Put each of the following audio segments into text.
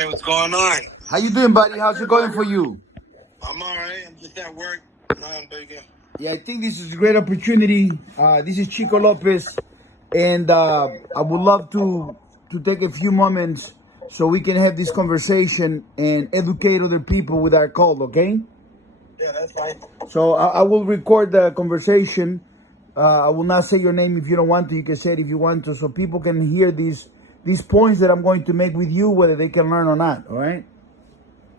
Hey, what's going on? How you doing, buddy? How's it going for you? I'm all right. I'm just at work. Nothing big. Yeah, I think this is a great opportunity. This is Chico Lopez, and I would love to take a few moments so we can have this conversation and educate other people with our call. Okay? Yeah, that's fine. So I will record the conversation. I will not say your name if you don't want to. You can say it if you want to, so people can hear these points that I'm going to make with you, whether they can learn or not. All right?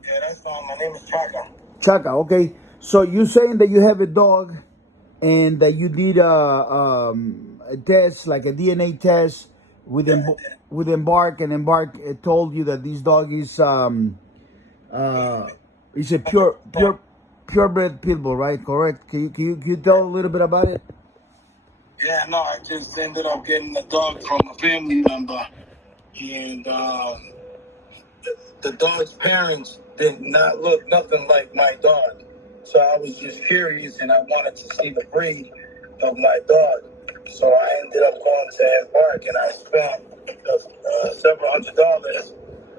Yeah, that's fine. My name is Chaka. Chaka, okay. So you saying that you have a dog and that you did a test, like a DNA test with with Embark, and Embark told you that this dog is a purebred pitbull, right? Correct. Can you tell a little bit about it? Yeah, no, I just ended up getting a dog from a family member, and the dog's parents did not look nothing like my dog. So I was just curious, and I wanted to see the breed of my dog. So I ended up going to Embark, and I spent several $100s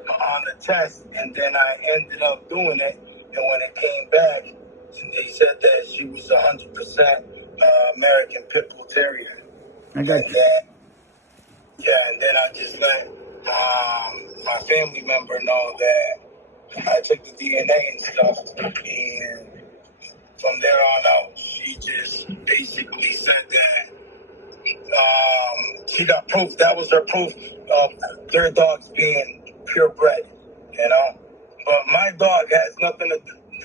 on the test, and then I ended up doing it. And when it came back, they said that she was 100% American Pitbull Terrier. I got And you. then, yeah, and then I just let my family member know that I took the DNA and stuff, and from there on out, she just basically said that she got proof. That was her proof of their dogs being purebred, you know. But my dog has nothing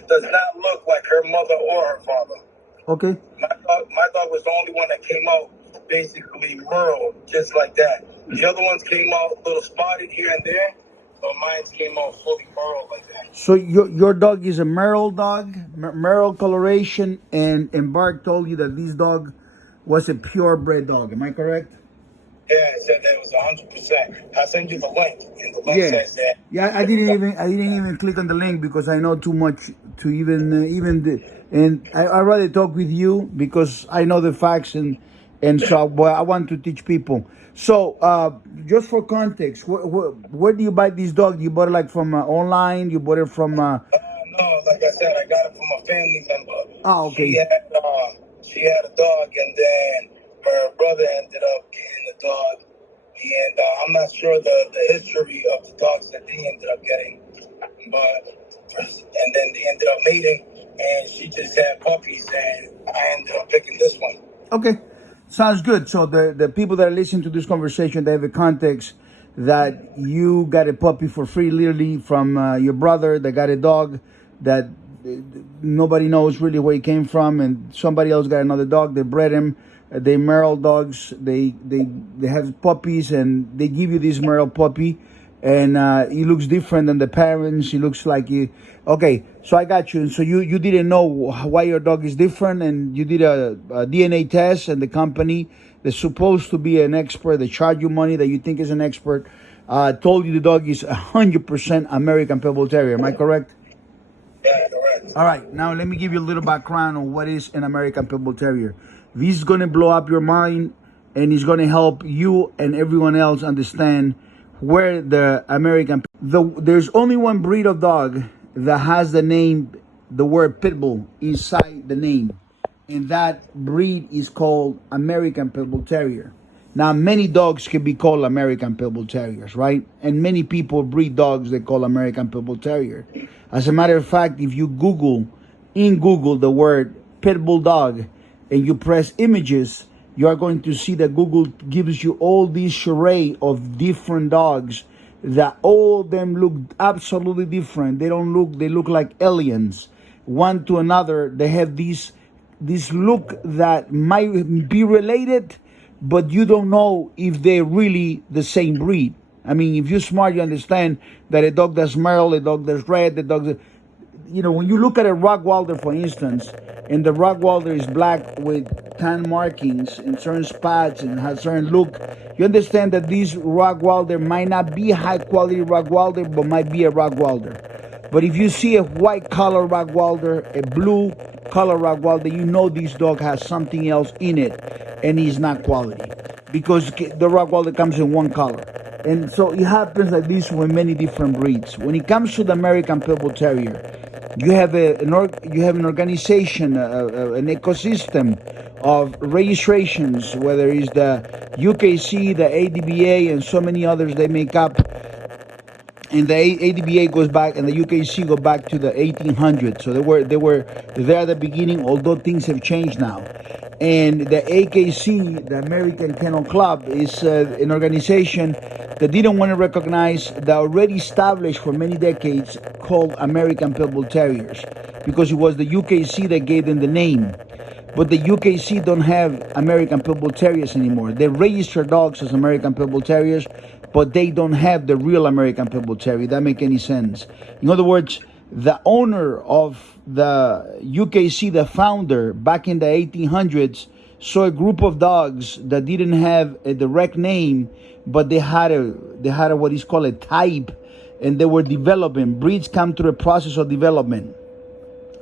does not look like her mother or her father. Okay. My dog was the only one that came out basically merled, just like that. The other ones came out a little spotted here and there, but mine came out fully merled like that. So your dog is a Merle dog, Merle coloration, and Embark told you that this dog was a purebred dog. Am I correct? Yeah, it said that it was 100%. I'll send you the link, and the link Yeah, says that. yeah. I didn't even click on the link because I know too much to and I rather talk with you because I know the facts, and so but I want to teach people. So just for context, where do you buy this dog? You bought it like from online? You bought it from? No, like I said, I got it from a family member. She Okay. had she had a dog, and then her brother ended up getting the dog. And I'm not sure the history of the dogs that they ended up getting, and then they ended up mating, and she just had puppies, and I ended up picking this one. Okay, sounds good. So the people that are listening to this conversation, they have a context that you got a puppy for free, literally from your brother that got a dog that nobody knows really where he came from, and somebody else got another dog. They bred him. They Merle dogs. They have puppies, and they give you this Merle puppy, and he looks different than the parents. He looks like he. Okay, so I got you. So you didn't know why your dog is different, and you did a DNA test, and the company that's supposed to be an expert, they charge you money that you think is an expert, told you the dog is 100% American Pebble Terrier. Am I correct? Yeah, correct. All right, now let me give you a little background on what is an American Pitbull Terrier. This is going to blow up your mind, and it's going to help you and everyone else understand where the there's only one breed of dog that has the word Pitbull inside the name, and that breed is called American Pitbull Terrier. Now, many dogs can be called American Pitbull Terriers, right? And many people breed dogs they call American Pitbull Terrier. As a matter of fact, if you Google the word Pitbull dog and you press images, you are going to see that Google gives you all these charade of different dogs that all of them look absolutely different. They look like aliens. One to another, they have this look that might be related, but you don't know if they're really the same breed. I mean, if you're smart, you understand that a dog that's Merle, a dog that's red, a dog that, when you look at a Rottweiler, for instance, and the Rottweiler is black with tan markings and certain spots and has certain look, you understand that this Rottweiler might not be high quality Rottweiler, but might be a Rottweiler. But if you see a white color Rottweiler, a blue color Rottweiler, you know this dog has something else in it, and he's not quality because the Rottweiler comes in one color. And so it happens like this with many different breeds. When it comes to the American Pitbull Terrier, you have you have an organization, an ecosystem of registrations, whether it's the UKC, the ADBA, and so many others they make up. And the ADBA goes back, and the UKC go back to the 1800s. So they were there at the beginning, although things have changed now. And the AKC, the American Kennel Club, is an organization that didn't want to recognize the already established for many decades called American Pitbull Terriers, because it was the UKC that gave them the name. But the UKC don't have American Pitbull Terriers anymore. They register dogs as American Pitbull Terriers, but they don't have the real American Pitbull Terrier. That make any sense? In other words, the owner of the UKC, the founder, back in the 1800s, saw a group of dogs that didn't have a direct name, but they had a what is called a type, and they were developing. Breeds come through a process of development.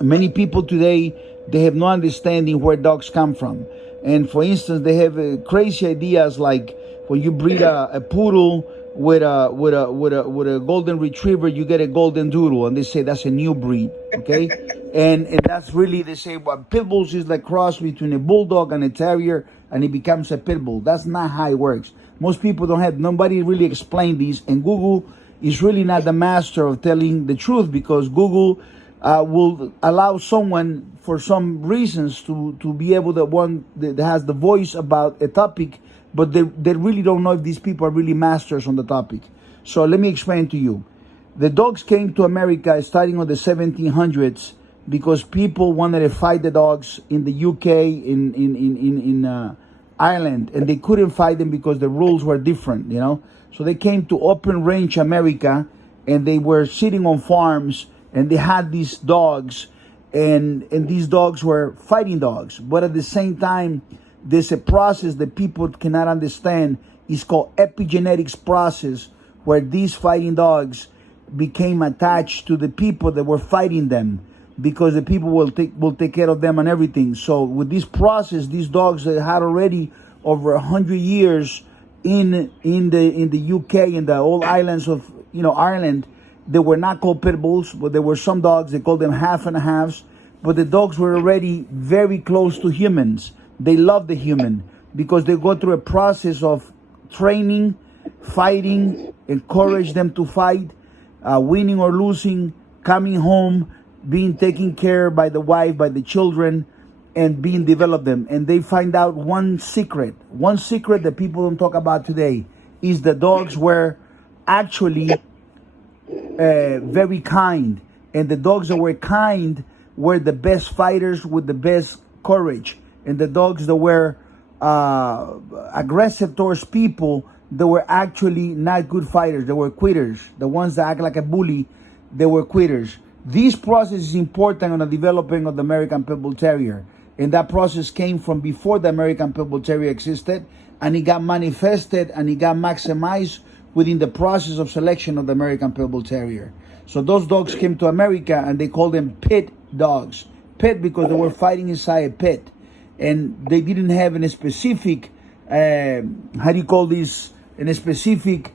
Many people today, they have no understanding where dogs come from. And for instance, they have crazy ideas like when you breed a poodle with a golden retriever, you get a golden doodle, and they say that's a new breed. Okay, and that's really, they say, well, Pitbulls is like cross between a bulldog and a terrier, and it becomes a pitbull. That's not how it works. Most people don't have, nobody really explained these, and Google is really not the master of telling the truth, because Google will allow someone for some reasons to be able to, one that has the voice about a topic, but they really don't know if these people are really masters on the topic. So let me explain to you. The dogs came to America starting on the 1700s because people wanted to fight the dogs in the UK, in Ireland, and they couldn't fight them because the rules were different, you know. So they came to open range America, and they were sitting on farms, and they had these dogs, and these dogs were fighting dogs. But at the same time, there's a process that people cannot understand. It's called epigenetics process, where these fighting dogs became attached to the people that were fighting them, because the people will take care of them and everything. So with this process, these dogs that had already over 100 years in the UK, in the old islands of Ireland, they were not called pit bulls, but there were some dogs, they called them half and halves. But the dogs were already very close to humans. They love the human because they go through a process of training, fighting, encourage them to fight, winning or losing, coming home, being taken care by the wife, by the children, and being developed them. And they find out one secret that people don't talk about today, is the dogs were actually very kind, and the dogs that were kind were the best fighters with the best courage, and the dogs that were aggressive towards people, they were actually not good fighters. They were quitters. The ones that act like a bully, they were quitters. This process is important on the developing of the American Pitbull Terrier, and that process came from before the American Pitbull Terrier existed, and it got manifested and it got maximized within the process of selection of the American Pitbull Terrier. So those dogs came to America, and they called them pit dogs. Pit because they were fighting inside a pit, and they didn't have a specific, how do you call this, a specific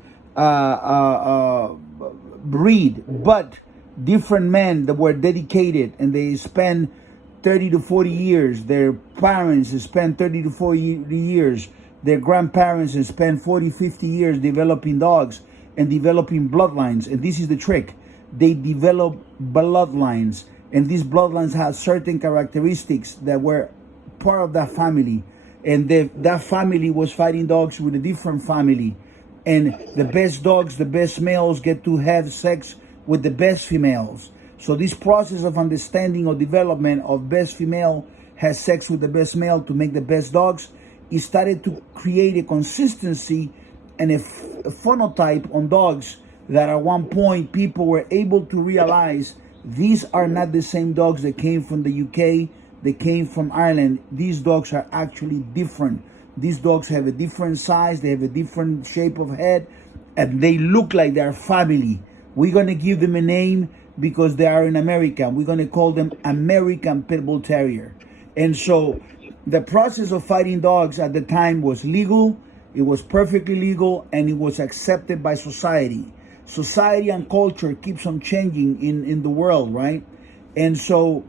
breed, but different men that were dedicated, and they spent 30 to 40 years. Their parents spent 30 to 40 years. Their grandparents spent 40, 50 years developing dogs and developing bloodlines. And this is the trick. They develop bloodlines, and these bloodlines have certain characteristics that were part of that family. And that family was fighting dogs with a different family. And the best dogs, the best males, get to have sex with the best females. So this process of understanding or development of best female has sex with the best male to make the best dogs, it started to create a consistency and a phenotype on dogs that at one point people were able to realize these are not the same dogs that came from the UK, they came from Ireland. These dogs are actually different. These dogs have a different size, they have a different shape of head, and they look like they're family. We're going to give them a name because they are in America. We're going to call them American Pitbull Terrier. And so the process of fighting dogs at the time was legal. It was perfectly legal, and it was accepted by society. Society and culture keeps on changing in the world, right? And so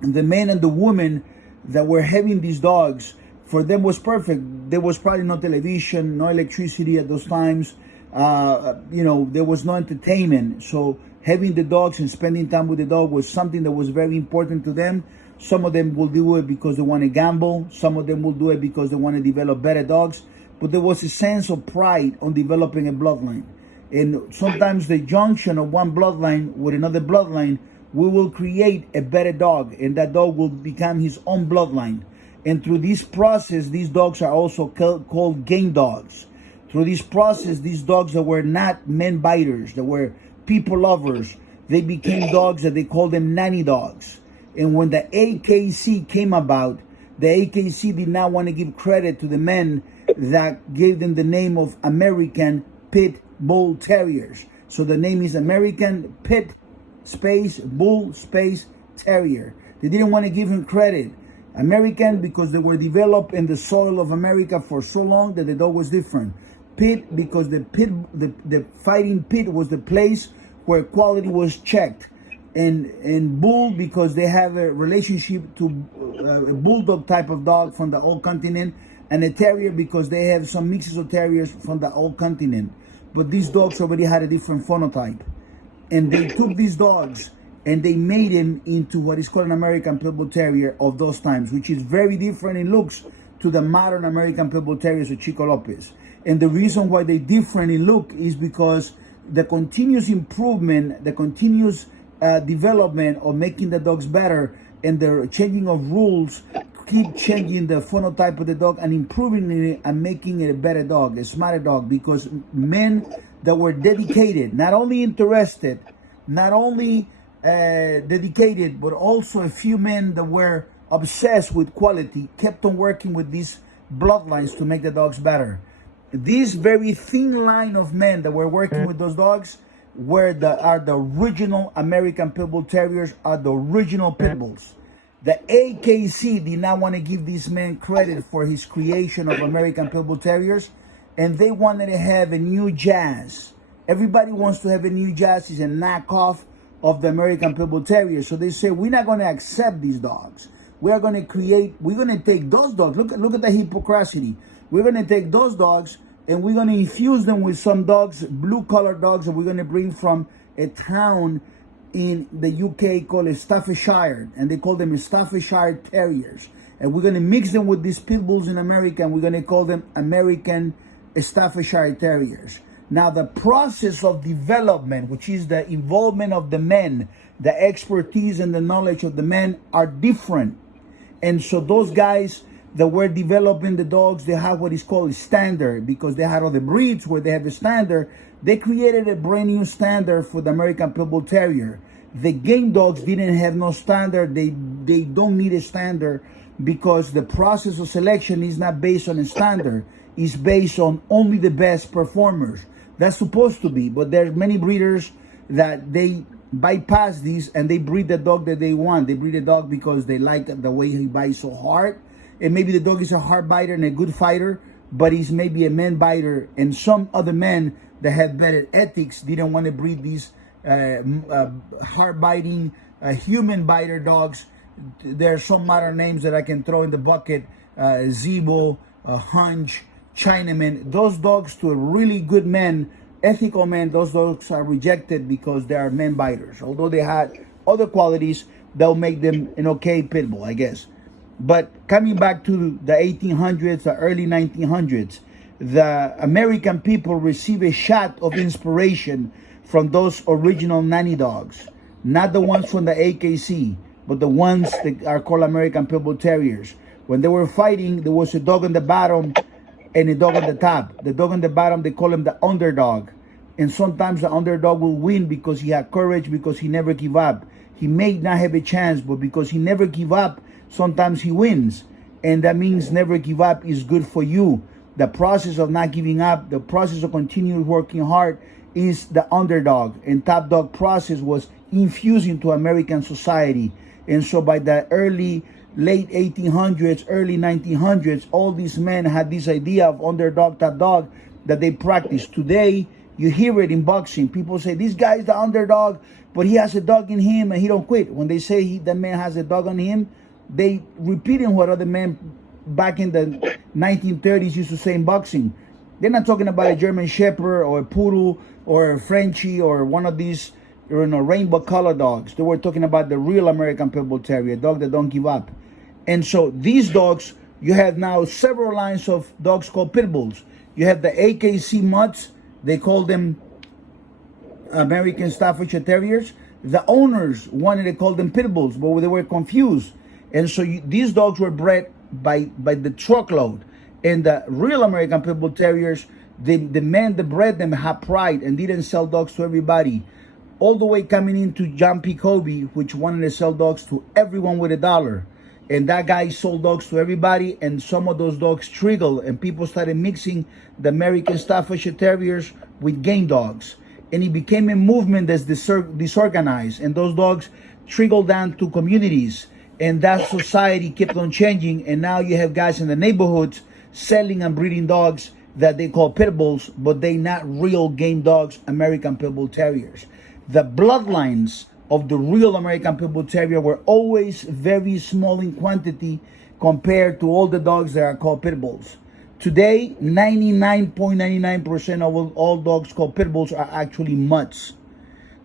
the men and the women that were having these dogs, for them was perfect. There was probably no television, no electricity at those times. There was no entertainment. So having the dogs and spending time with the dog was something that was very important to them. Some of them will do it because they want to gamble. Some of them will do it because they want to develop better dogs. But there was a sense of pride on developing a bloodline. And sometimes the junction of one bloodline with another bloodline, we will create a better dog, and that dog will become his own bloodline. And through this process, these dogs are also called game dogs. Through this process, these dogs that were not men biters, that were people lovers, they became dogs that they called them nanny dogs. And when the AKC came about, the AKC did not want to give credit to the men that gave them the name of American Pitbull Terriers. So the name is American Pit space Bull space Terrier. They didn't want to give him credit. American because they were developed in the soil of America for so long that the dog was different. Pit because the fighting pit was the place where quality was checked. And bull because they have a relationship to a bulldog type of dog from the old continent, and a terrier because they have some mixes of terriers from the old continent. But these dogs already had a different phenotype. And they took these dogs and they made him into what is called an American Pitbull Terrier of those times, which is very different in looks to the modern American Pitbull Terriers of Chico Lopez. And the reason why they're different in look is because the continuous improvement, the continuous development of making the dogs better, and the changing of rules keep changing the phenotype of the dog and improving it and making it a better dog, a smarter dog, because men that were dedicated, not only interested, not only dedicated, but also a few men that were obsessed with quality, kept on working with these bloodlines to make the dogs better. This very thin line of men that were working with those dogs are the original American Pitbull Terriers, are the original Pitbulls. The AKC did not want to give this man credit for his creation of American Pitbull Terriers, and they wanted to have a new jazz. Everybody wants to have a new jazz. It's a knockoff of the American Pitbull Terrier. So they say, we're not going to accept these dogs. We're going to take those dogs. Look at the hypocrisy. We're going to take those dogs and we're going to infuse them with some dogs, blue-colored dogs that we're going to bring from a town in the UK called Staffordshire, and they call them Staffordshire Terriers. And we're going to mix them with these pit bulls in America, and we're going to call them American Staffordshire Terriers. Now, the process of development, which is the involvement of the men, the expertise and the knowledge of the men, are different. And so those guys that were developing the dogs, they have what is called a standard, because they had other breeds where they have the standard. They created a brand new standard for the American Pitbull Terrier. The game dogs didn't have no standard. They don't need a standard because the process of selection is not based on a standard. It's based on only the best performers. That's supposed to be, but there's many breeders that they bypass these and they breed the dog that they want. They breed a dog because they like the way he bites so hard. And maybe the dog is a hard biter and a good fighter, but he's maybe a man biter. And some other men that had better ethics didn't want to breed these hard biting human biter dogs. There are some modern names that I can throw in the bucket: Zebo, Hunch, Chinaman. Those dogs, to a really good man, ethical man, those dogs are rejected because they are men biters. Although they had other qualities that will make them an okay pit bull, I guess. But coming back to the 1800s, the early 1900s, the American people receive a shot of inspiration from those original nanny dogs. Not the ones from the AKC, but the ones that are called American Pitbull Terriers. When they were fighting, there was a dog on the bottom and a dog on the top. The dog on the bottom, they call him the underdog. And sometimes the underdog will win because he had courage, because he never give up. He may not have a chance, but because he never give up, sometimes he wins. And that means never give up is good for you. The process of not giving up, the process of continuing working hard is the underdog. And top dog process was infused into American society. And so by the early late 1800s, early 1900s, all these men had this idea of underdog to dog that they practice. Today, you hear it in boxing. People say, this guy's the underdog, but he has a dog in him and he don't quit. When they say that man has a dog on him, they repeating what other men back in the 1930s used to say in boxing. They're not talking about a German Shepherd or a Poodle or a Frenchie or one of these rainbow color dogs. They were talking about the real American Pitbull Terrier, a dog that don't give up. And so these dogs, you have now several lines of dogs called Pitbulls. You have the AKC mutts. They call them American Staffordshire Terriers. The owners wanted to call them Pitbulls, but they were confused. And so these dogs were bred by the truckload. And the real American Pitbull Terriers, the men that bred them had pride and didn't sell dogs to everybody. All the way coming into John P. Kobe, which wanted to sell dogs to everyone with $1. And that guy sold dogs to everybody, and some of those dogs triggered, and people started mixing the American Staffordshire Terriers with game dogs. And it became a movement that's disorganized, and those dogs trickled down to communities. And that society kept on changing, and now you have guys in the neighborhoods selling and breeding dogs that they call pit bulls, but they not real game dogs, American Pitbull Terriers. The bloodlines of the real American Pitbull Terrier were always very small in quantity compared to all the dogs that are called pit bulls. Today, 99.99% of all dogs called pit bulls are actually mutts.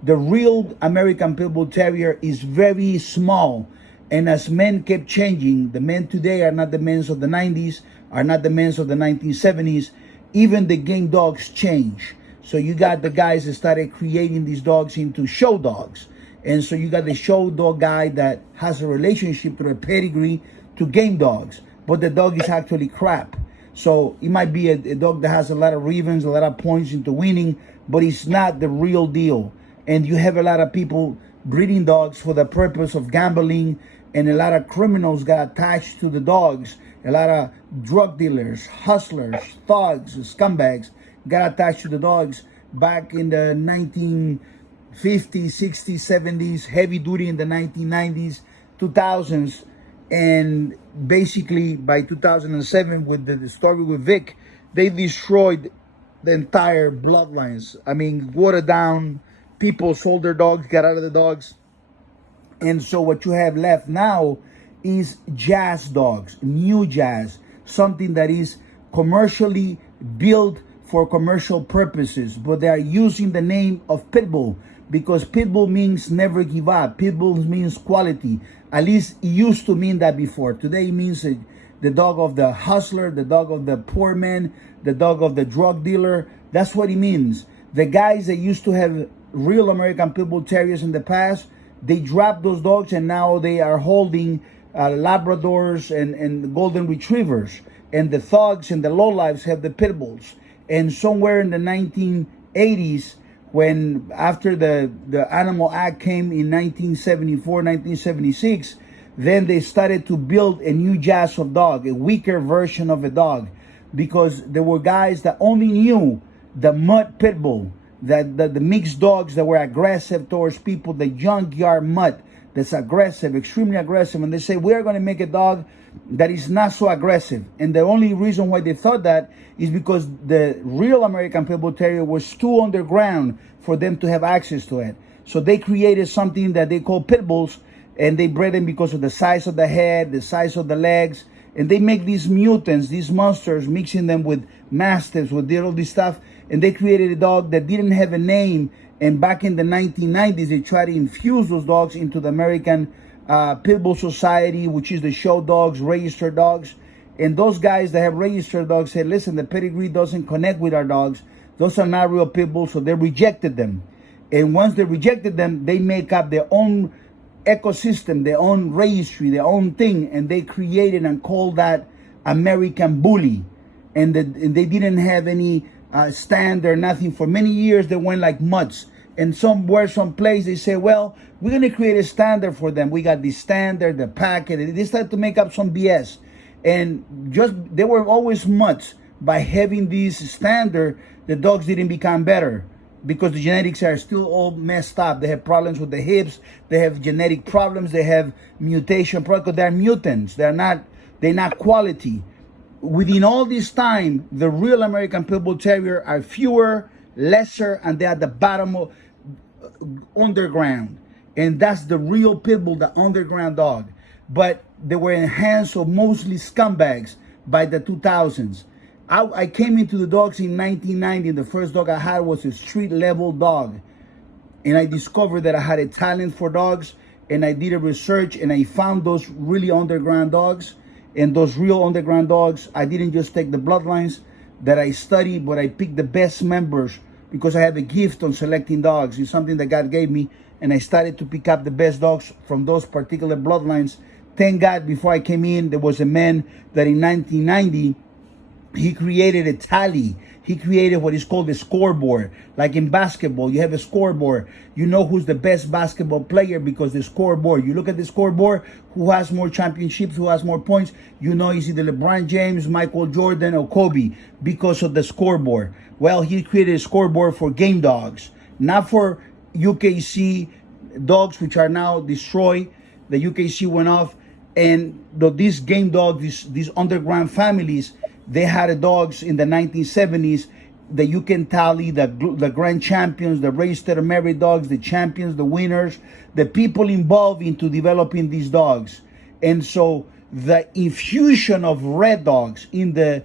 The real American Pitbull Terrier is very small. And as men kept changing, the men today are not the men of the 90s, are not the men of the 1970s. Even the game dogs change. So you got the guys that started creating these dogs into show dogs. And so you got the show dog guy that has a relationship through a pedigree to game dogs. But the dog is actually crap. So it might be a dog that has a lot of revens, a lot of points into winning, but it's not the real deal. And you have a lot of people breeding dogs for the purpose of gambling, and a lot of criminals got attached to the dogs. A lot of drug dealers, hustlers, thugs, scumbags got attached to the dogs back in the 1950s, 60s, 70s, heavy duty in the 1990s, 2000s. And basically by 2007, with the story with Vic, they destroyed the entire bloodlines. I mean, watered down, people sold their dogs, got out of the dogs. And so what you have left now is jazz dogs, new jazz, something that is commercially built for commercial purposes, but they are using the name of Pitbull because Pitbull means never give up. Pitbull means quality. At least it used to mean that before. Today it means the dog of the hustler, the dog of the poor man, the dog of the drug dealer. That's what it means. The guys that used to have real American Pitbull Terriers in the past, they dropped those dogs and now they are holding Labradors and Golden Retrievers. And the thugs and the lowlifes have the Pitbulls. And somewhere in the 1980s, when after the Animal Act came in 1974, 1976, then they started to build a new jazz of dog, a weaker version of a dog, because there were guys that only knew the mutt Pitbull, that the mixed dogs that were aggressive towards people, the junkyard mutt that's aggressive, extremely aggressive, and they say, we're going to make a dog that is not so aggressive. And the only reason why they thought that is because the real American Pitbull Terrier was too underground for them to have access to it. So they created something that they call Pitbulls, and they bred them because of the size of the head, the size of the legs, and they make these mutants, these monsters, mixing them with mastiffs, with all this stuff, and they created a dog that didn't have a name. And back in the 1990s, they tried to infuse those dogs into the American Pitbull Society, which is the show dogs, registered dogs. And those guys that have registered dogs said, listen, the pedigree doesn't connect with our dogs. Those are not real Pitbulls, so they rejected them. And once they rejected them, they make up their own ecosystem, their own registry, their own thing, and they created and called that American Bully. And they didn't have any stand or nothing. For many years, they went like mutts. And someplace, they say, well, we're going to create a standard for them. We got the standard, the packet. They started to make up some BS. And just, they were always mutts. By having this standard, the dogs didn't become better. because the genetics are still all messed up. They have problems with the hips. They have genetic problems. They have mutation problems. They're mutants. They're not quality. Within all this time, the real American Pitbull Terrier are fewer, lesser, and they're at the bottom of underground. And that's the real Pitbull, the underground dog. But they were in hands of mostly scumbags by the 2000s. I came into the dogs in 1990, and the first dog I had was a street level dog. And I discovered that I had a talent for dogs, and I did a research, and I found those really underground dogs. And those real underground dogs, I didn't just take the bloodlines that I studied, but I picked the best members because I have a gift on selecting dogs. It's something that God gave me, and I started to pick up the best dogs from those particular bloodlines. Thank God, before I came in, there was a man that in 1990, he created a tally. He created what is called a scoreboard. Like in basketball, you have a scoreboard. You know who's the best basketball player because the scoreboard. You look at the scoreboard, who has more championships, who has more points. You know it's either LeBron James, Michael Jordan, or Kobe because of the scoreboard. Well, he created a scoreboard for game dogs, not for UKC dogs, which are now destroyed. The UKC went off, and these game dogs, these underground families, they had dogs in the 1970s that you can tally the grand champions, the registered merit dogs, the champions, the winners, the people involved into developing these dogs. And so the infusion of red dogs in the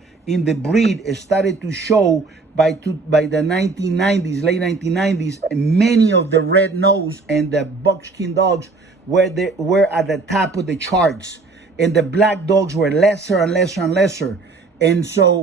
breed started to show by the 1990s, late 1990s. Many of the red nose and the buckskin dogs were at the top of the charts, and the black dogs were lesser and lesser and lesser. And so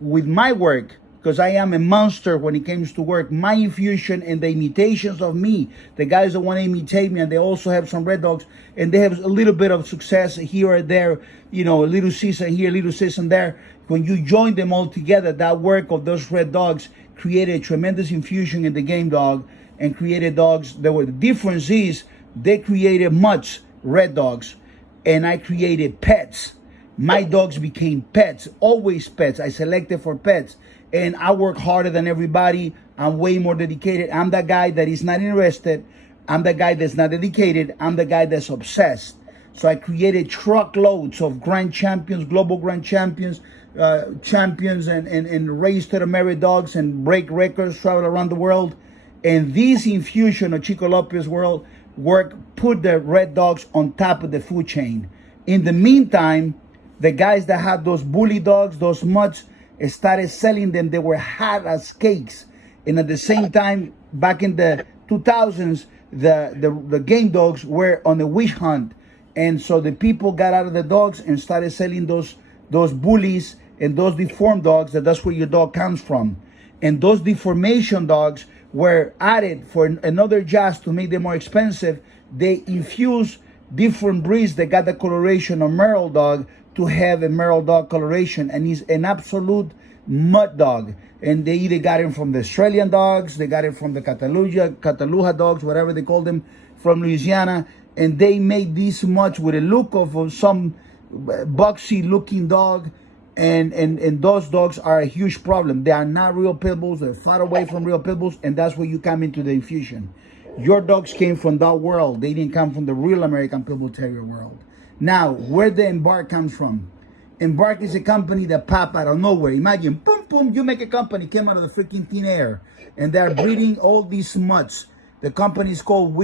with my work, because I am a monster when it comes to work, my infusion and the imitations of me, the guys that want to imitate me, and they also have some red dogs, and they have a little bit of success here or there, a little season here, a little season there. When you join them all together, that work of those red dogs created a tremendous infusion in the game dog and created dogs that were, the difference is they created much red dogs, and I created pets. My dogs became pets, always pets. I selected for pets, and I work harder than everybody. I'm way more dedicated. I'm the guy that is not interested. I'm the guy that's not dedicated. I'm the guy that's obsessed. So I created truckloads of grand champions, global grand champions, champions, and raised to the merit dogs and break records, travel around the world. And this infusion of Chico Lopez work put the red dogs on top of the food chain. In the meantime, the guys that had those bully dogs, those mutts, started selling them. They were hot as cakes. And at the same time, back in the 2000s, the game dogs were on a witch hunt. And so the people got out of the dogs and started selling those bullies and those deformed dogs. That's where your dog comes from. And those deformation dogs were added for another jazz to make them more expensive. They infused different breeds that got the coloration of Merle dog to have a Merle dog coloration, and he's an absolute mud dog. And they either got him from the Australian dogs, they got it from the Catalunya dogs, whatever they call them, from Louisiana, and they made this much with a look of some boxy looking dog, and those dogs are a huge problem. They are not real Pitbulls. They're far away from real Pitbulls, and that's where you come into the infusion. Your dogs came from that world. They didn't come from the real American Pitbull Terrier world. Now, where the Embark comes from? Embark is a company that popped out of nowhere. Imagine, boom, boom, you make a company, came out of the freaking thin air. And they're breeding all these mutts. The company is called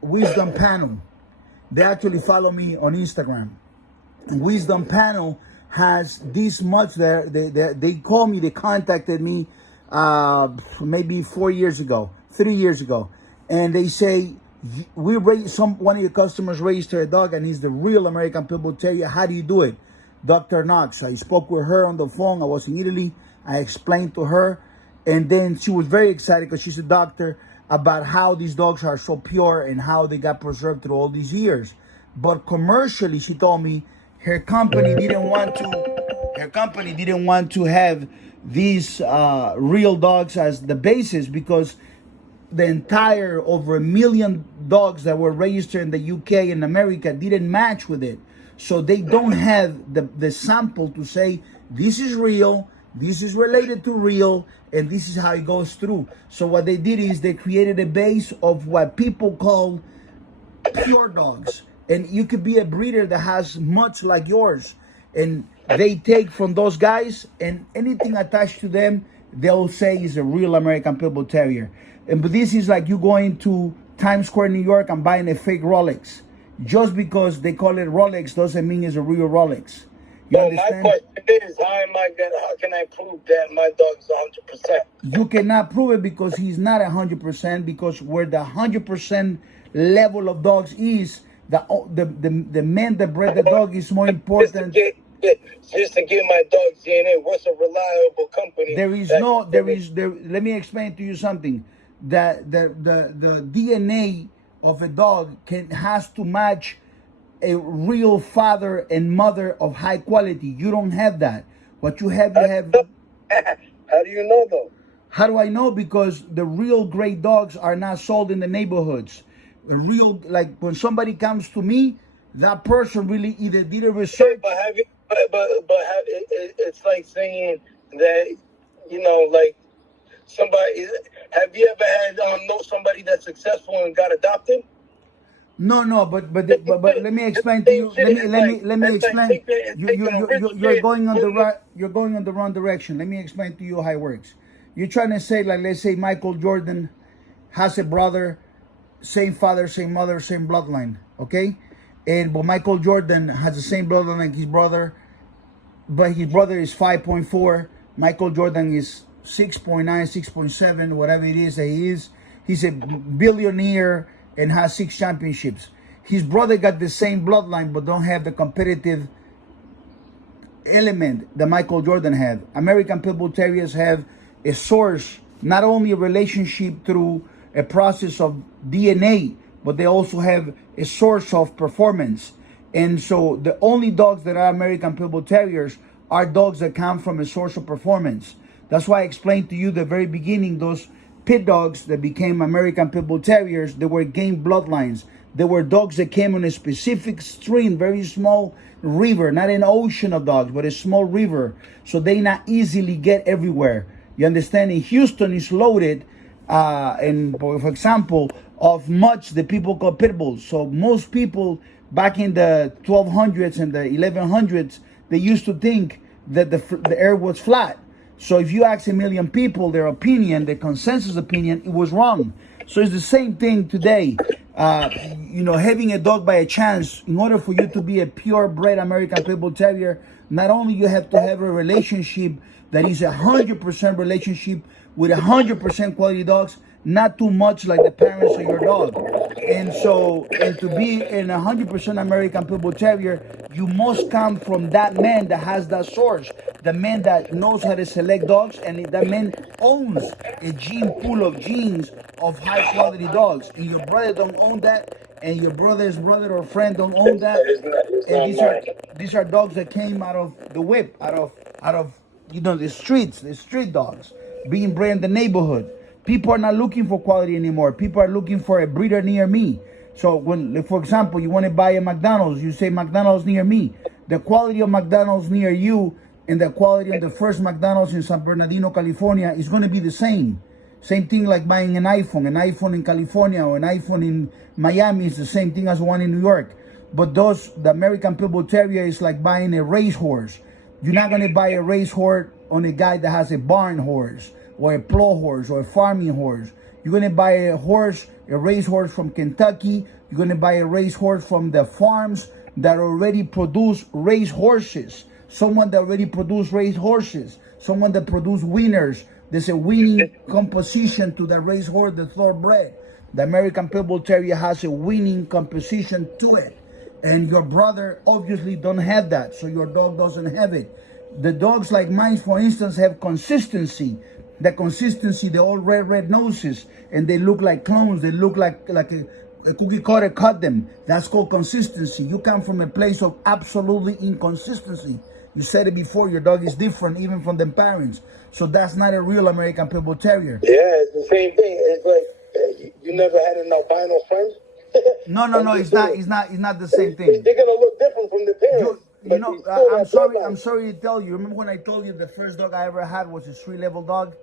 Wisdom Panel. They actually follow me on Instagram. And Wisdom Panel has these mutts there. They called me, they contacted me maybe 4 years ago, 3 years ago. And they say, one of your customers raised her dog, and he's the real American Pitbull Terrier. How do you do it? Dr. Knox. I spoke with her on the phone. I was in Italy. I explained to her, and then she was very excited because she's a doctor about how these dogs are so pure and how they got preserved through all these years. But commercially, she told me her company didn't want to have these real dogs as the basis, because the entire over 1 million dogs that were registered in the UK and America didn't match with it. So they don't have the sample to say, this is real, This is related to real, and this is how it goes through. So what they did is they created a base of what people call pure dogs, and you could be a breeder that has much like yours, and they take from those guys, and anything attached to them they'll say is a real American Pit Bull Terrier. And but this is like you going to Times Square, New York, and buying a fake Rolex. Just because they call it Rolex doesn't mean it's a real Rolex. You So my understand? question is, how can I prove that my dog's 100%? You cannot prove it because he's not 100%. Because where the 100% level of dogs is, the man that bred the dog is more important. Just to get my dog's DNA, what's a reliable company? Let me explain to you something. That the DNA of a dog has to match a real father and mother of high quality. You don't have that. What you have. How do you know though? How do I know? Because the real great dogs are not sold in the neighborhoods. Real, like when somebody comes to me, that person really either did a research. But have you? It's like saying that, like somebody. Have you ever had know somebody that's successful and got adopted? No, but let me explain to you. Let me explain. You're going on the right. You're going on the wrong direction. Let me explain to you how it works. You're trying to say, like, let's say Michael Jordan has a brother, same father, same mother, same bloodline. Okay, but Michael Jordan has the same bloodline like his brother, but his brother is 5.4. Michael Jordan is 6.9, 6.7, whatever it is that he is. He's a billionaire and has 6 championships. His brother got the same bloodline but don't have the competitive element that Michael Jordan had. American Pit Bull Terriers have a source, not only a relationship through a process of DNA, but they also have a source of performance. And so the only dogs that are American Pit Bull Terriers are dogs that come from a source of performance. That's why I explained to you the very beginning, those pit dogs that became American Pit Bull Terriers, they were game bloodlines. They were dogs that came on a specific stream, very small river, not an ocean of dogs, but a small river. So they not easily get everywhere. You understand? In Houston, it's loaded, and for example, of much the people call pit bulls. So most people back in the 1200s and the 1100s, they used to think that the earth was flat. So if you ask a million people their opinion, their consensus opinion, it was wrong. So it's the same thing today. Having a dog by a chance, in order for you to be a purebred American Pit Bull Terrier, not only you have to have a relationship that is 100% relationship with 100% quality dogs, not too much like the parents of your dog. And to be an 100% American Pit Bull Terrier, you must come from that man that has that source, the man that knows how to select dogs, and that man owns a gene pool of genes of high quality dogs. And your brother don't own that, and your brother's brother or friend don't own that. And these are dogs that came out of the whip, out of the street dogs being bred in the neighborhood. People are not looking for quality anymore. People are looking for a breeder near me. So when, for example, you want to buy a McDonald's, you say McDonald's near me. The quality of McDonald's near you and the quality of the first McDonald's in San Bernardino, California is going to be the same. Same thing like buying an iPhone. An iPhone in California or an iPhone in Miami is the same thing as one in New York. But the American Pit Bull Terrier is like buying a racehorse. You're not going to buy a racehorse on a guy that has a barn horse or a plow horse or a farming horse. You're going to buy a racehorse from Kentucky. You're going to buy a racehorse from the farms that already produce race horses. Someone that already produce race horses. Someone that produce winners. There's a winning composition to the racehorse that's thoroughbred. The American Pit Bull Terrier has a winning composition to it. And your brother obviously don't have that, so your dog doesn't have it. The dogs like mine, for instance, have consistency. The consistency, they're all red noses, and they look like clones. They look like a cookie cutter cut them. That's called consistency. You come from a place of absolutely inconsistency. You said it before, your dog is different even from the parents. So that's not a real American Pit Bull Terrier. Yeah, it's the same thing. It's like, you never had an albino friend? No, it's not the same thing. They're gonna look different from the parents. you but know, he's still I'm that sorry. bloodline. I'm sorry to tell you. Remember when I told you the first dog I ever had was a street-level dog?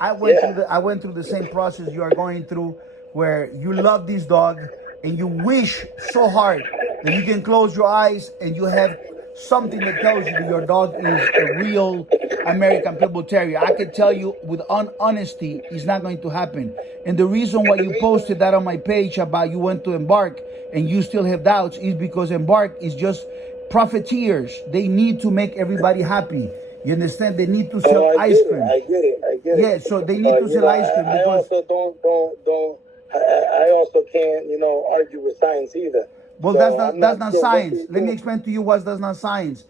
Yeah. I went through the same process you are going through, where you love this dog and you wish so hard that you can close your eyes and you have something that tells you that your dog is a real American Pitbull Terrier. I can tell you with honesty, it's not going to happen. And the reason why you posted that on my page about you went to Embark and you still have doubts is because Embark is just profiteers. They need to make everybody happy. You understand? They need to Oh, sell I ice get it. cream. I get it. I get Yeah, it. so they need But to sell ice cream I because, also don't. I also can't, argue with science either. well, So I'm that's not not sure what science. they're Let me doing. explain to you what that's not science.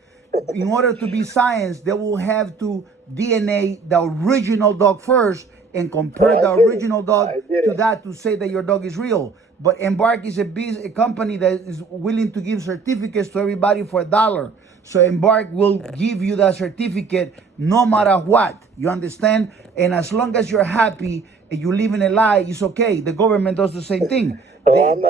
In order to be science, they will have to DNA the original dog first and compare Oh, I the get it. original dog I get to it. that to say that your dog is real. But Embark is a company that is willing to give certificates to everybody for $1. So Embark will give you that certificate no matter what. You understand? And as long as you're happy and you live in a lie, it's okay. The government does the same thing. Oh, They, I'm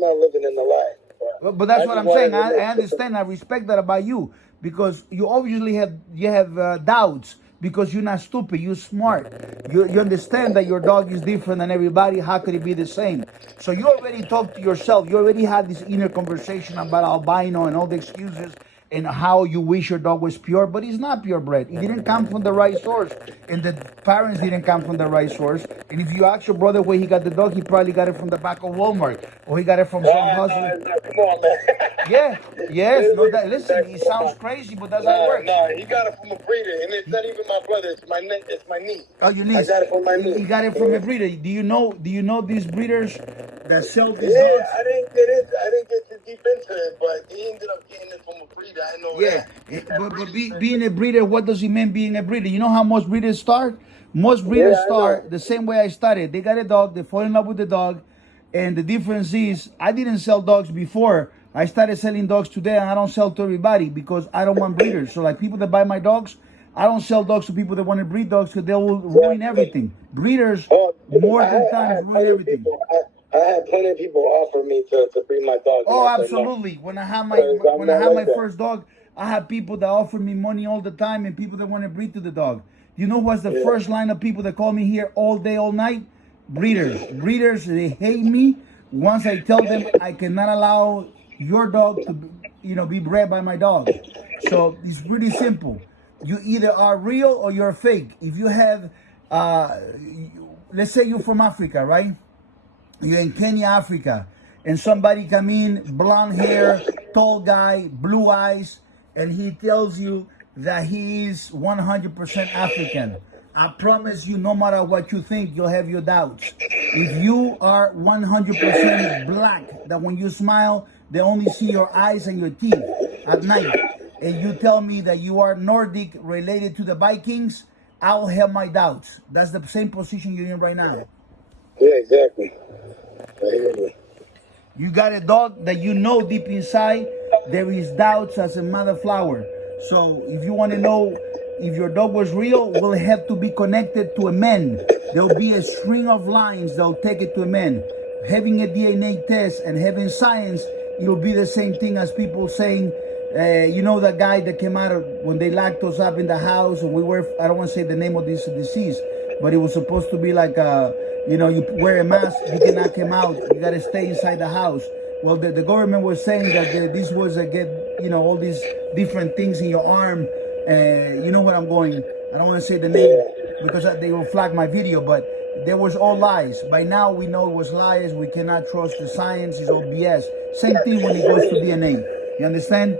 not living in the lie. but I that's what just I'm wanted saying. to I make sure. understand. I respect that about you because you obviously have doubts because you're not stupid. You're smart. You understand that your dog is different than everybody. How could it be the same? So you already talked to yourself. You already had this inner conversation about albino and all the excuses and how you wish your dog was pure, but it's not purebred. It didn't come from the right source, and the parents didn't come from the right source. And if you ask your brother where he got the dog, he probably got it from the back of Walmart, or he got it from some hustler. No, come on, man. Yeah, yes. No, that listen. It sounds Come crazy, but that's how it No, works. no, he got it from a breeder, and it's not even my brother. It's my niece. Oh, your I niece. got it from my You niece. got it from Yeah. a breeder. Do you know? Do you know these breeders that sell these Yeah, dogs? I didn't get too deep into it, but he ended up getting it from a breeder. I know Yeah, that. And but breeders, being a breeder, what does it mean being a breeder? You know how most breeders start? Most breeders yeah, I start know. the same way I started. They got a dog, they fall in love with the dog, and the difference is I didn't sell dogs before. I started selling dogs today, and I don't sell to everybody because I don't want breeders. So like people that buy my dogs, I don't sell dogs to people that want to breed dogs because they will ruin Yeah. everything. Breeders Oh, more than I times had ruin plenty of everything. people. I had plenty of people offer me to breed my dog, and Oh, I said no, absolutely. When I had because I'm when I not had like my that. first dog, I had people that offered me money all the time and people that want to breed to the dog. You know what's the Yeah. first line of people that call me here all day, all night? Breeders. Breeders, they hate me. Once I tell them I cannot allow your dog to, be bred by my dog. So it's really simple. You either are real or you're fake. If you have, let's say you're from Africa, right? You're in Kenya, Africa, and somebody come in, blonde hair, tall guy, blue eyes, and he tells you that he is 100% African. I promise you, no matter what you think, you'll have your doubts. If you are 100% black, that when you smile, they only see your eyes and your teeth at night, and you tell me that you are Nordic related to the Vikings, I'll have my doubts. That's the same position you're in right now. Yeah, exactly. I hear you. You got a dog that you know deep inside there is doubts as a mother flower. So if you want to know if your dog was real, will have to be connected to a man. There'll be a string of lines that'll take it to a man. Having a DNA test and having science, it'll be the same thing as people saying, you know, the guy that came out of when they locked us up in the house and we were, I don't want to say the name of this disease, but it was supposed to be like, you wear a mask, you cannot come out, you got to stay inside the house. Well, the government was saying that this was a all these different things in your arm. You know what I'm going. I don't want to say the name because they will flag my video, but there was all lies. By now we know it was lies. We cannot trust the science. It's all BS. Same thing when it goes to DNA. You understand?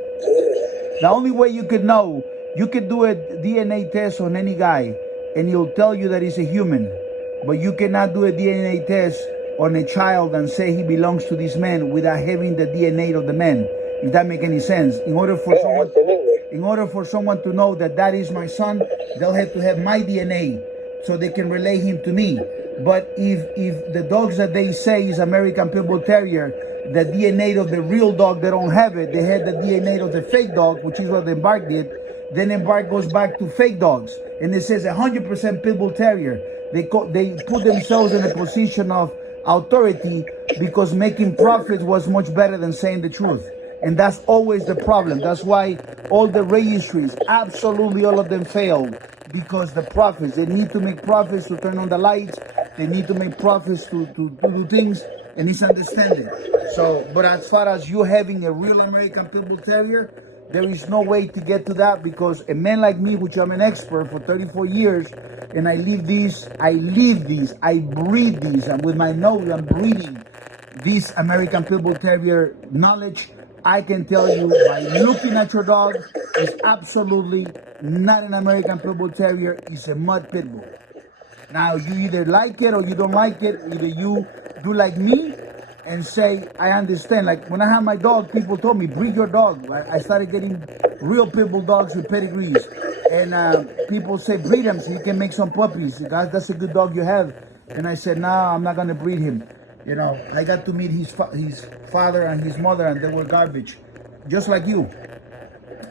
The only way you could know, you could do a DNA test on any guy and he'll tell you that he's a human. But you cannot do a DNA test on a child and say he belongs to this man without having the DNA of the man. If that make any sense. Yeah, absolutely. In order for someone to know that that is my son, they'll have to have my DNA so they can relay him to me. But if the dogs that they say is American Pitbull Terrier, the DNA of the real dog, they don't have it. They had the DNA of the fake dog, which is what Embark did. Then Embark goes back to fake dogs, and it says 100% Pitbull Terrier. They put themselves in a position of authority because making profits was much better than saying the truth. And that's always the problem. That's why all the registries, absolutely all of them failed, because the profits, they need to make profits to turn on the lights. They need to make profits to do things, and it's understanding. So, but as far as you having a real American Pitbull Terrier, there is no way to get to that, because a man like me, which I'm an expert for 34 years, and I live these, I breathe these, and with my nose, I'm breathing this American Pitbull Terrier knowledge. I can tell you by looking at your dog, is absolutely not an American Pitbull Terrier, it's a mud Pitbull. Now, you either like it or you don't like it. Either you do like me and say, I understand. Like when I had my dog, people told me, breed your dog. I started getting real Pitbull dogs with pedigrees. And people say, breed him so you can make some puppies. That's a good dog you have. And I said, nah, I'm not going to breed him. You know, I got to meet his father and his mother, and they were garbage. Just like you.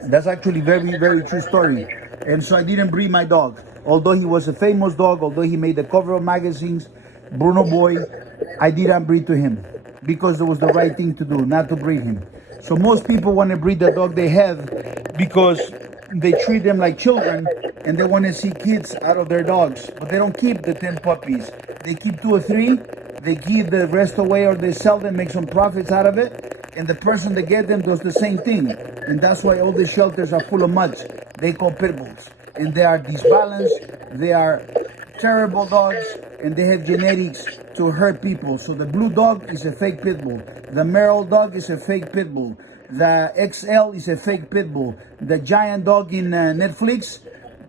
That's actually very, very true story. And so I didn't breed my dog. Although he was a famous dog, although he made the cover of magazines, Bruno Boy, I didn't breed to him because it was the right thing to do, not to breed him. So most people want to breed the dog they have because they treat them like children and they want to see kids out of their dogs. But they don't keep the 10 puppies. They keep 2 or 3. They give the rest away or they sell them, make some profits out of it. And the person that get them does the same thing. And that's why all the shelters are full of muds. They call Pitbulls. And they are disbalanced. They are terrible dogs. And they have genetics to hurt people. So the blue dog is a fake Pitbull. The Merrill dog is a fake Pitbull. The XL is a fake Pitbull. The giant dog in Netflix,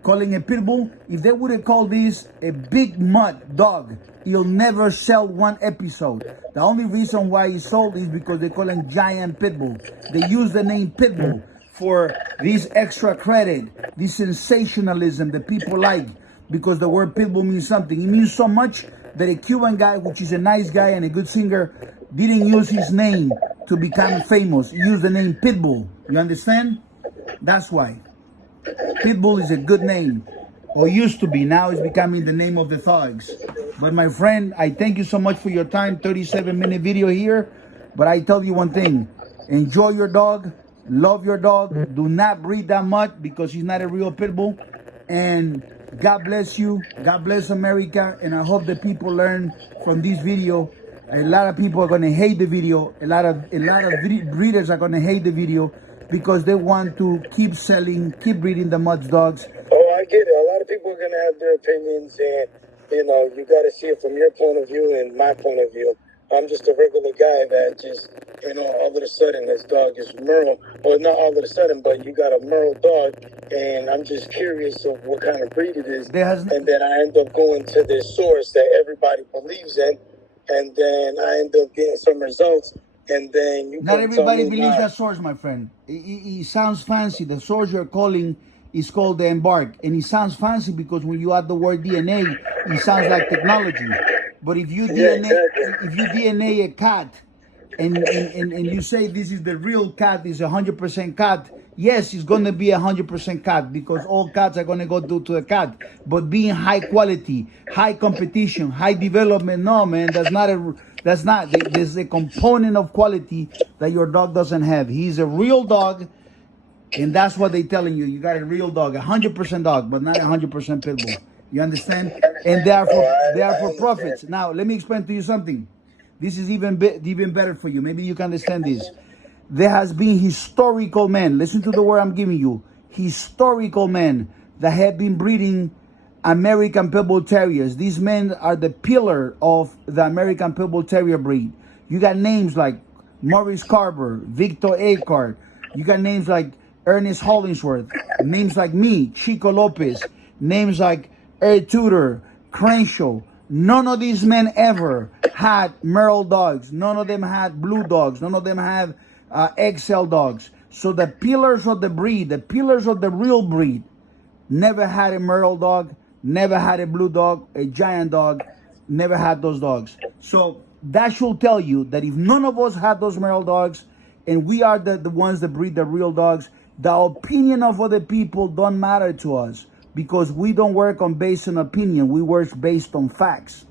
calling a Pitbull, if they would have called this a big mud dog, he'll never sell 1 episode. The only reason why he sold is because they call him Giant Pitbull. They use the name Pitbull for this extra credit, this sensationalism that people like, because the word Pitbull means something. It means so much that a Cuban guy, which is a nice guy and a good singer, didn't use his name to become famous. He used the name Pitbull. You understand? That's why. Pitbull is a good name, or used to be. Now it's becoming the name of the thugs. But my friend, I thank you so much for your time. 37-minute video here. But I tell you one thing. Enjoy your dog. Love your dog. Do not breed that much because he's not a real Pitbull. And God bless you. God bless America. And I hope the people learn from this video. A lot of people are going to hate the video. A lot of breeders are going to hate the video because they want to keep selling, keep breeding the mud dogs. Oh, I get it. A lot of people are going to have their opinions, and, you know, you got to see it from your point of view and my point of view. I'm just a regular guy that just, you know, all of a sudden this dog is Merle. Well, not all of a sudden, but you got a Merle dog, and I'm just curious of what kind of breed it is. And then I end up going to this source that everybody believes in, and then I end up getting some results. And then you not everybody believes that source, my friend. It sounds fancy. The source you're calling is called the Embark, and it sounds fancy because when you add the word DNA, it sounds like technology. But if you DNA a cat, and you say this is the real cat, is 100% cat, yes, it's going to be 100% cat because all cats are going to go to a cat. But being high quality, high competition, high development, no, man, that's not. There's a component of quality that your dog doesn't have. He's a real dog, and that's what they're telling you. You got a real dog, 100% dog, but not 100% Pitbull. You understand? And they are for profits. Now, let me explain to you something. This is even better for you. Maybe you can understand this. There has been historical men. Listen to the word I'm giving you. Historical men that have been breeding American Pitbull Terriers. These men are the pillar of the American Pitbull Terrier breed. You got names like Maurice Carver, Victor Acart. You got names like Ernest Hollingsworth. Names like me, Chico Lopez. Names like Eric Tudor, Crenshaw. None of these men ever had Merle dogs. None of them had blue dogs. None of them have XL dogs. So the pillars of the breed, the pillars of the real breed, never had a Merle dog, never had a blue dog, a giant dog, never had those dogs. So that should tell you that if none of us had those Merle dogs, and we are the ones that breed the real dogs, the opinion of other people don't matter to us because we don't work based on opinion. We work based on facts.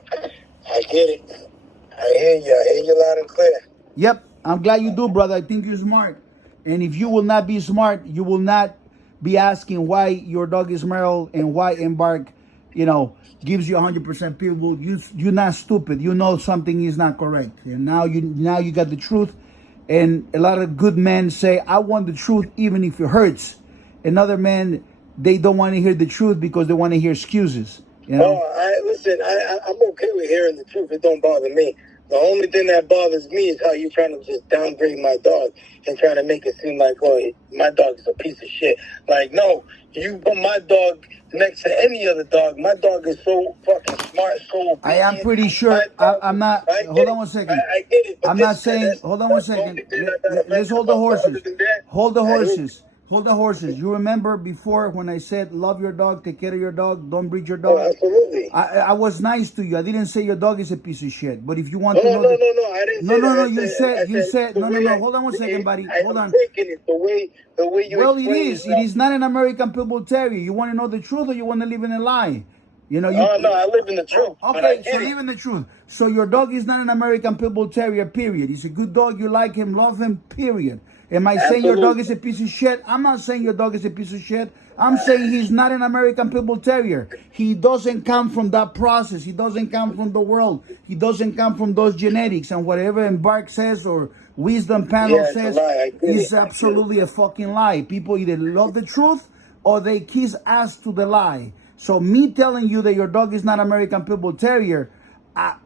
I get it. I hear you loud and clear. Yep. I'm glad you do, brother. I think you're smart. And if you will not be smart, you will not be asking why your dog is Merrill and why Embark, gives you 100% Pitbull. You're not stupid. You know something is not correct. And now you got the truth. And a lot of good men say, I want the truth even if it hurts. Another man, they don't want to hear the truth because they want to hear excuses. Listen, I'm okay with hearing the truth. It don't bother me. The only thing that bothers me is how you're trying to just downgrade my dog and trying to make it seem like, oh, my dog is a piece of shit. Like, no, you put my dog next to any other dog. My dog is so fucking smart, so obedient. I am pretty sure. I'm not. Hold on one second. I get it. I'm not saying. Hold on one second. Let's hold the horses. Hold the horses. Hold the horses. You remember before when I said, love your dog, take care of your dog, don't breed your dog? Oh, absolutely. I was nice to you. I didn't say your dog is a piece of shit. But if you want to know. No, I didn't say that. You said, no. Hold on one second, buddy. Hold on. I'm taking it the way you Well, it is. It is not an American Pitbull Terrier. You want to know the truth or you want to live in a lie? No, I live in the truth. Okay, so live in the truth. So your dog is not an American Pitbull Terrier, period. He's a good dog. You like him, love him, period. Am I saying your dog is a piece of shit? I'm not saying your dog is a piece of shit. I'm saying he's not an American Pitbull Terrier. He doesn't come from that process. He doesn't come from the world. He doesn't come from those genetics. And whatever Embark says or Wisdom Panel says is absolutely a fucking lie. People either love the truth or they kiss ass to the lie. So me telling you that your dog is not American Pitbull Terrier,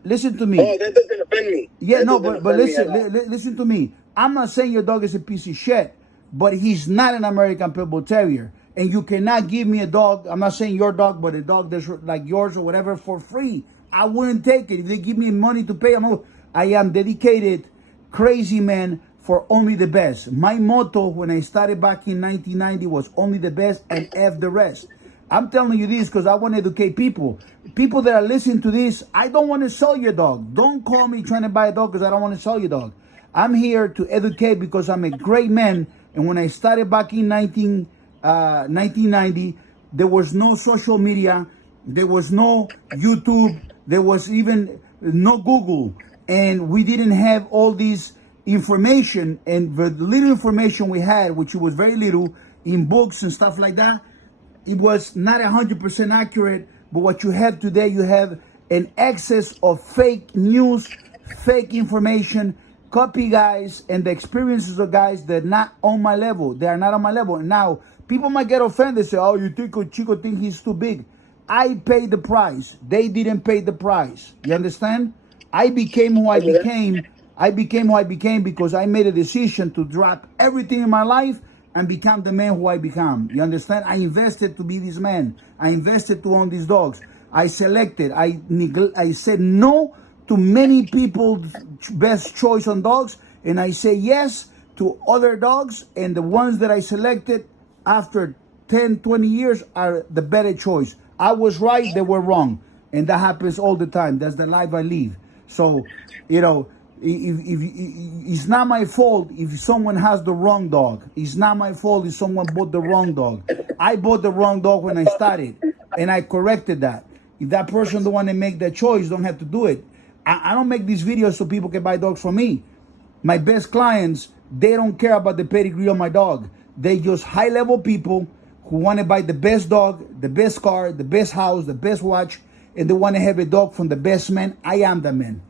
listen to me. Oh, that doesn't offend me. Yeah, no, but listen to me. I'm not saying your dog is a piece of shit, but he's not an American Pitbull Terrier. And you cannot give me a dog, I'm not saying your dog, but a dog that's like yours or whatever for free. I wouldn't take it. If they give me money to pay, I am dedicated, crazy man for only the best. My motto when I started back in 1990 was only the best and F the rest. I'm telling you this because I want to educate people. People that are listening to this, I don't want to sell your dog. Don't call me trying to buy a dog because I don't want to sell your dog. I'm here to educate because I'm a great man. And when I started back in 1990, there was no social media. There was no YouTube. There was even no Google. And we didn't have all this information. And the little information we had, which was very little, in books and stuff like that, it was not 100% accurate. But what you have today, you have an excess of fake news, fake information, copy guys, and the experiences of guys that are not on my level. They are not on my level. Now, people might get offended, say, oh, you think Chico think he's too big. I paid the price. They didn't pay the price. You understand? I became who I became. I became who I became because I made a decision to drop everything in my life and become the man who I become. You understand? I invested to be this man. I invested to own these dogs. I selected. I said no to many people's best choice on dogs, and I say yes to other dogs, and the ones that I selected after 10, 20 years are the better choice. I was right, they were wrong, and that happens all the time. That's the life I live. So, if it's not my fault if someone has the wrong dog. It's not my fault if someone bought the wrong dog. I bought the wrong dog when I started, and I corrected that. If that person don't want to make that choice, don't have to do it. I don't make these videos so people can buy dogs from me. My best clients, they don't care about the pedigree of my dog. They just high-level people who want to buy the best dog, the best car, the best house, the best watch, and they want to have a dog from the best man. I am the man.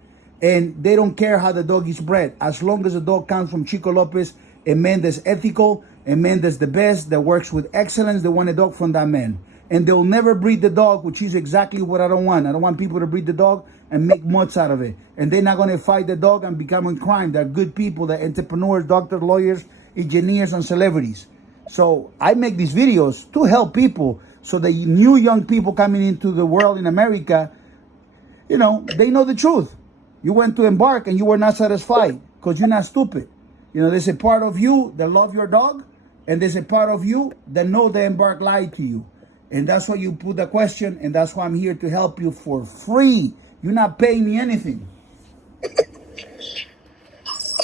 And they don't care how the dog is bred. As long as the dog comes from Chico Lopez, a man that's ethical, a man that's the best, that works with excellence, they want a dog from that man. And they'll never breed the dog, which is exactly what I don't want. I don't want people to breed the dog and make mutts out of it. And they're not going to fight the dog and become a crime. They're good people. They're entrepreneurs, doctors, lawyers, engineers, and celebrities. So I make these videos to help people so the new young people coming into the world in America, they know the truth. You went to Embark and you were not satisfied because you're not stupid. There's a part of you that love your dog, and there's a part of you that know the Embark lied to you. And that's why you put the question, and that's why I'm here to help you for free. You're not paying me anything.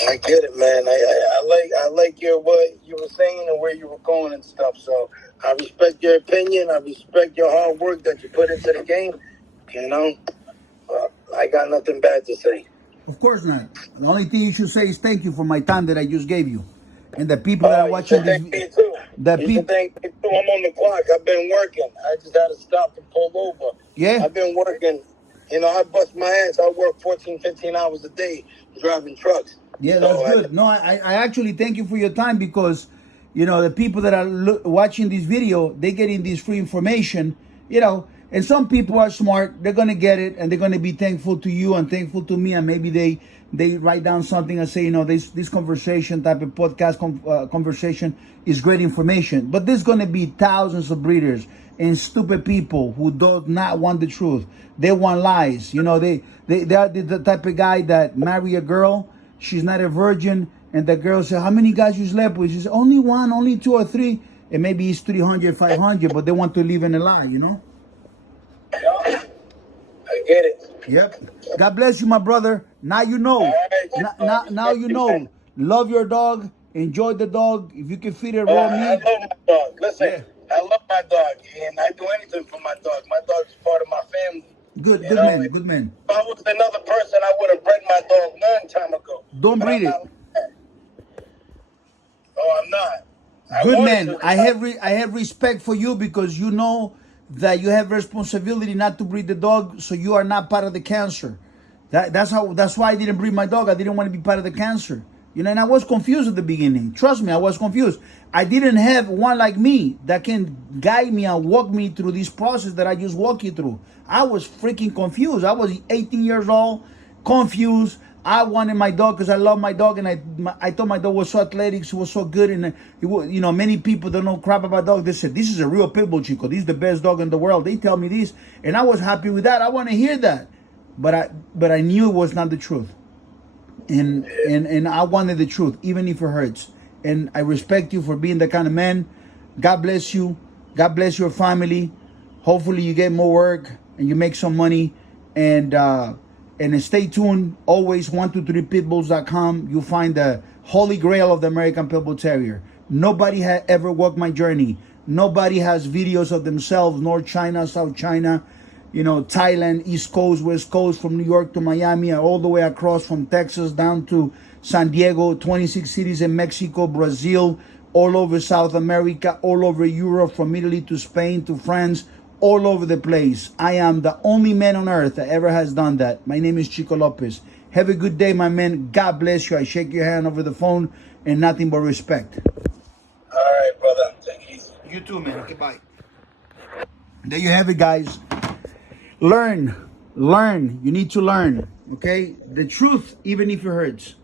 I get it, man. I like what you were saying and where you were going and stuff. So I respect your opinion. I respect your hard work that you put into the game. I got nothing bad to say. Of course not. The only thing you should say is thank you for my time that I just gave you, and the people that are You watching should this. thank me too. The You should people. thank me too. I'm on the clock. I've been working. I just had to stop and pull over. Yeah. I've been working. You know, I bust my ass. I work 14, 15 hours a day driving trucks. Yeah, So that's good. No, I actually thank you for your time because, the people that are watching this video, they getting this free information, and some people are smart. They're gonna get it, and they're gonna be thankful to you and thankful to me, and maybe they write down something and say, this conversation type of podcast conversation is great information. But there's gonna be thousands of breeders and stupid people who do not want the truth. They want lies. They are the type of guy that marry a girl. She's not a virgin, and the girl said, how many guys you slept with? She said, only one, only two or three. And maybe it's 300, 500, but they want to live in a lie. I get it. Yep. God bless you, my brother. Now you know. Now you know. Love your dog. Enjoy the dog. If you can feed it raw I meat. love my dog. Listen, Yeah. I love my dog, and I do anything for my dog. My dog is part of my family. Good man. Good man. If I was another person, I would have bred my dog long time ago. Don't But breed I'm it. not like that. Oh, I'm not. Good wanted man. to. I have respect for you because you know that you have responsibility not to breed the dog, so you are not part of the cancer. That's why I didn't breed my dog. I didn't want to be part of the cancer. And I was confused at the beginning. Trust me, I was confused. I didn't have one like me that can guide me and walk me through this process that I just walk you through. I was freaking confused. I was 18 years old, confused. I wanted my dog because I love my dog, and I thought my dog was so athletic, she was so good, and many people don't know crap about dog. They said, this is a real Pitbull, Chico. This is the best dog in the world. They tell me this, and I was happy with that. I want to hear that, but I knew it was not the truth, and I wanted the truth, even if it hurts. And I respect you for being the kind of man. God bless you. God bless your family. Hopefully you get more work and you make some money, and stay tuned. Always 123pitbulls.com. You'll find the holy grail of the American Pitbull Terrier. Nobody had ever walked my journey. Nobody has videos of themselves, North China, South China, Thailand, East Coast, West Coast, from New York to Miami, all the way across from Texas down to San Diego, 26 cities in Mexico, Brazil, all over South America, all over Europe, from Italy to Spain to France, all over the place. I am the only man on earth that ever has done that. My name is Chico Lopez. Have a good day, my man. God bless you. I shake your hand over the phone, and nothing but respect. All right, brother. Take it easy. You too, man. Okay, bye. There you have it, guys. Learn. You need to learn, okay? The truth, even if it hurts.